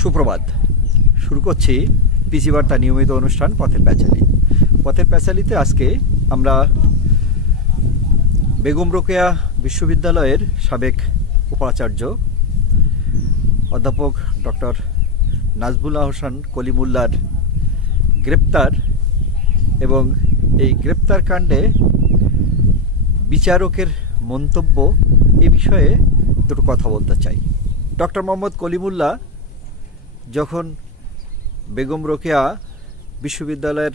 সুপ্রভাত। শুরু করছি পিসি বার্তা নিয়মিত অনুষ্ঠান পথের প্যাচালি। পথের প্যাচালিতে আজকে আমরা বেগম রোকেয়া বিশ্ববিদ্যালয়ের সাবেক উপাচার্য অধ্যাপক ডক্টর নাজবুল আহসান কলিমুল্লার গ্রেপ্তার এবং এই গ্রেপ্তার কাণ্ডে বিচারকের মন্তব্য এ বিষয়ে দুটো কথা বলতে চাই। ডক্টর মোহাম্মদ কলিমুল্লাহ যখন বেগম রোকেয়া বিশ্ববিদ্যালয়ের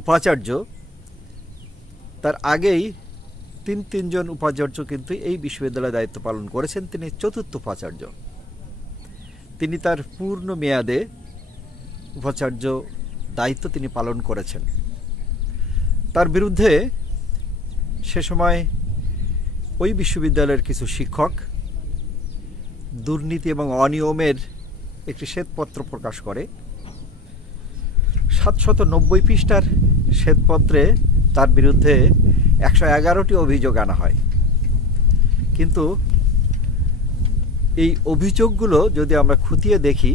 উপাচার্য, তার আগেই তিনজন উপাচার্য কিন্তু এই বিশ্ববিদ্যালয়ে দায়িত্ব পালন করেছেন। তিনি চতুর্থ উপাচার্য। তিনি তার পূর্ণ মেয়াদে উপাচার্য দায়িত্ব তিনি পালন করেছেন। তার বিরুদ্ধে সে সময় ওই বিশ্ববিদ্যালয়ের কিছু শিক্ষক দুর্নীতি এবং অনিয়মের একটি শ্বেতপত্র প্রকাশ করে। 790 পৃষ্ঠার শ্বেতপত্রে তার বিরুদ্ধে 111টি অভিযোগ আনা হয়। কিন্তু এই অভিযোগগুলো যদি আমরা খতিয়ে দেখি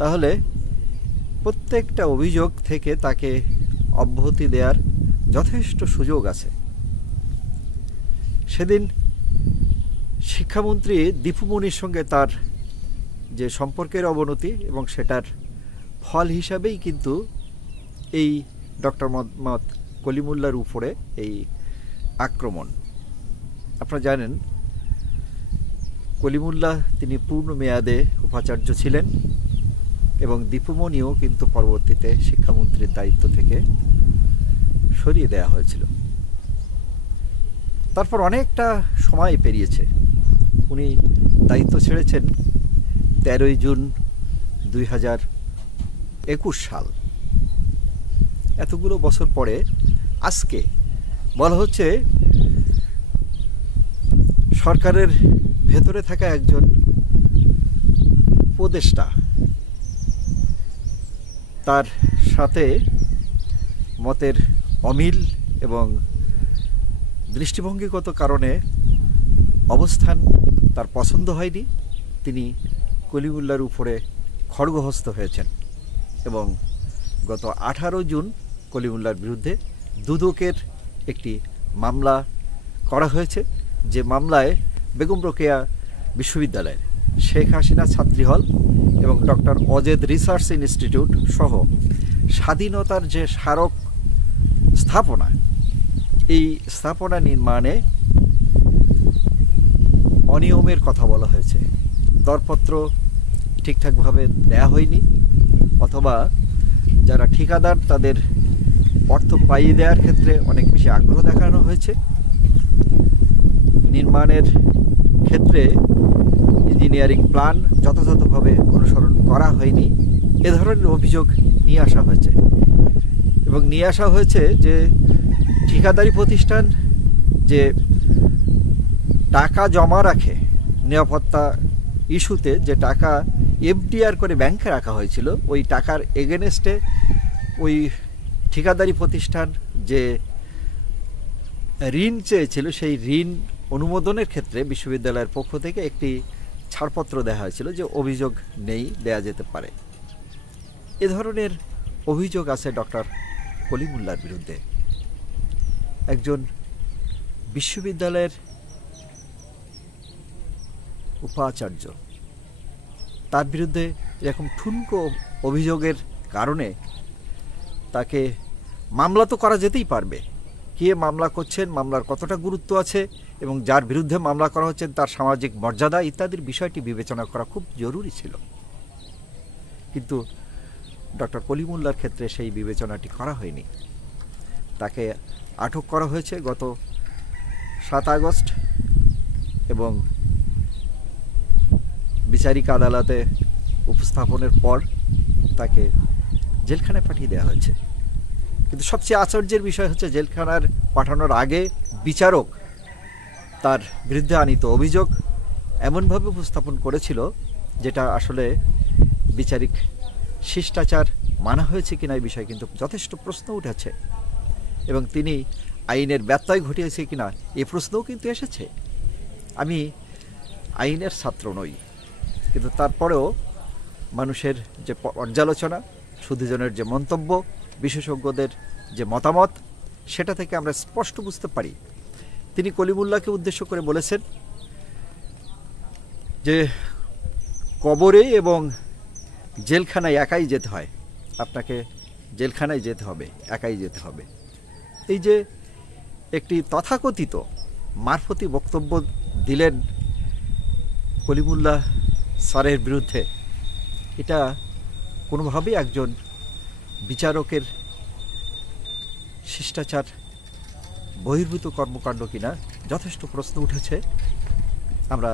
তাহলে প্রত্যেকটা অভিযোগ থেকে তাকে অব্যাহতি দেওয়ার যথেষ্ট সুযোগ আছে। সেদিন শিক্ষামন্ত্রী দীপু মনির সঙ্গে তার যে সম্পর্কের অবনতি এবং সেটার ফল হিসাবেই কিন্তু এই ডক্টর মোহাম্মদ কলিমুল্লার উপরে এই আক্রমণ। আপনারা জানেন কলিমুল্লাহ তিনি পূর্ণ মেয়াদে উপাচার্য ছিলেন এবং দীপু মনিও কিন্তু পরবর্তীতে শিক্ষামন্ত্রীর দায়িত্ব থেকে সরিয়ে দেওয়া হয়েছিল। তারপর অনেকটা সময় পেরিয়েছে। উনি দায়িত্ব ছেড়েছেন 13 জুন 2021 সাল। এতগুলো বছর পরে আজকে বলা হচ্ছে সরকারের ভেতরে থাকা একজন উপদেষ্টা তার সাথে মতের অমিল এবং দৃষ্টিভঙ্গিগত কারণে অবস্থান তার পছন্দ হয়নি। তিনি কলিমুল্লার উপরে খড়গহস্ত হয়েছেন এবং গত 18 জুন কলিমুল্লার বিরুদ্ধে দুদকের একটি মামলা করা হয়েছে, যে মামলায় বেগম রোকেয়া বিশ্ববিদ্যালয়ের শেখ হাসিনা ছাত্রী হল এবং ডক্টর অজেদ রিসার্চ ইনস্টিটিউট সহ স্বাধীনতার যে স্মারক স্থাপনা, এই স্থাপনা নির্মাণে অনিয়মের কথা বলা হয়েছে। দরপত্র ঠিকঠাকভাবে দেয়া হয়নি, অথবা যারা ঠিকাদার তাদের অর্থ পাইয়ে দেওয়ার ক্ষেত্রে অনেক বেশি আগ্রহ দেখানো হয়েছে। নির্মাণের ক্ষেত্রে ইঞ্জিনিয়ারিং প্ল্যান যথাযথভাবে অনুসরণ করা হয়নি, এ ধরনের অভিযোগ নিয়ে আসা হয়েছে। এবং নিয়ে আসা হয়েছে যে ঠিকাদারি প্রতিষ্ঠান যে টাকা জমা রাখে নিরাপত্তা ইস্যুতে, যে টাকা এফডিআর করে ব্যাংকে রাখা হয়েছিল, ওই টাকার এগেনস্টে ওই ঠিকাদারি প্রতিষ্ঠান যে ঋণ চেয়েছিল, সেই ঋণ অনুমোদনের ক্ষেত্রে বিশ্ববিদ্যালয়ের পক্ষ থেকে একটি ছাড়পত্র দেওয়া হয়েছিল যে অভিযোগ নেই, দেয়া যেতে পারে। এ ধরনের অভিযোগ আছে ডক্টর কলিমুল্লার বিরুদ্ধে। একজন বিশ্ববিদ্যালয়ের উপাচার্য, তার বিরুদ্ধে এরকম ঠুনকো অভিযোগের কারণে তাকে মামলা তো করা যেতেই পারবে। কে মামলা করছেন, মামলার কতটা গুরুত্ব আছে এবং যার বিরুদ্ধে মামলা করা হচ্ছে তার সামাজিক মর্যাদা ইত্যাদির বিষয়টি বিবেচনা করা খুব জরুরি ছিল। কিন্তু ডক্টর কলিমুল্লার ক্ষেত্রে সেই বিবেচনাটি করা হয়নি। তাকে আটক করা হয়েছে গত 7 আগস্ট এবং বিচারিক আদালতে উপস্থাপনের পর তাকে জেলখানায় পাঠিয়ে দেওয়া হয়েছে। কিন্তু সবচেয়ে আশ্চর্যের বিষয় হচ্ছে জেলখানার পাঠানোর আগে বিচারক তার বিরুদ্ধে আনিত অভিযোগ এমনভাবে উপস্থাপন করেছিল যেটা আসলে বিচারিক শিষ্টাচার মানা হয়েছে কিনা এই বিষয়ে কিন্তু যথেষ্ট প্রশ্ন উঠেছে এবং তিনি আইনের ব্যত্যয় ঘটিয়েছে কিনা এই প্রশ্নও কিন্তু এসেছে। আমি আইনের ছাত্র নই, কিন্তু তারপরেও মানুষের যে পর্যালোচনা, সুধীজনের যে মন্তব্য, বিশেষজ্ঞদের যে মতামত, সেটা থেকে আমরা স্পষ্ট বুঝতে পারি তিনি কলিমুল্লাহকে উদ্দেশ্য করে বলেছেন যে কবরে এবং জেলখানায় একাই যেতে হয়, আপনাকে জেলখানায় যেতে হবে, একাই যেতে হবে। এই যে একটি তথাকথিত মারফতি বক্তব্য দিলেন কলিমুল্লাহ স্যারের বিরুদ্ধে, এটা কোনোভাবেই একজন বিচারকের শিষ্টাচার বহির্ভূত কর্মকাণ্ড কিনা যথেষ্ট প্রশ্ন উঠেছে। আমরা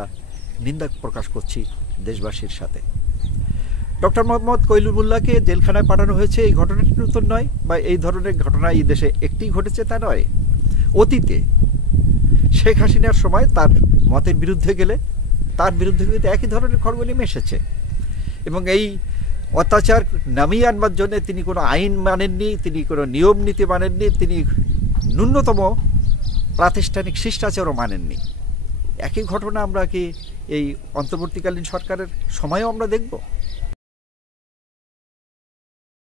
নিন্দা প্রকাশ করছি দেশবাসীর সাথে। ডক্টর মোহাম্মদ কলিমুল্লাহকে জেলখানায় পাঠানো হয়েছে, এই ঘটনাটি নতুন নয়, বা এই ধরনের ঘটনা এই দেশে একটি ঘটেছে তা নয়। অতীতে শেখ হাসিনার সময় তার মতের বিরুদ্ধে গেলে তার বিরুদ্ধে কিন্তু একই ধরনের খড়গ নেমে এসেছে, এবং এই অত্যাচার নামিয়ে আনবার জন্য তিনি কোনো আইন মানেননি, তিনি কোনো নিয়ম নীতি মানেননি, তিনি ন্যূনতম প্রাতিষ্ঠানিক শিষ্টাচারও মানেননি। একই ঘটনা আমরা কি এই অন্তর্বর্তীকালীন সরকারের সময়ও আমরা দেখব?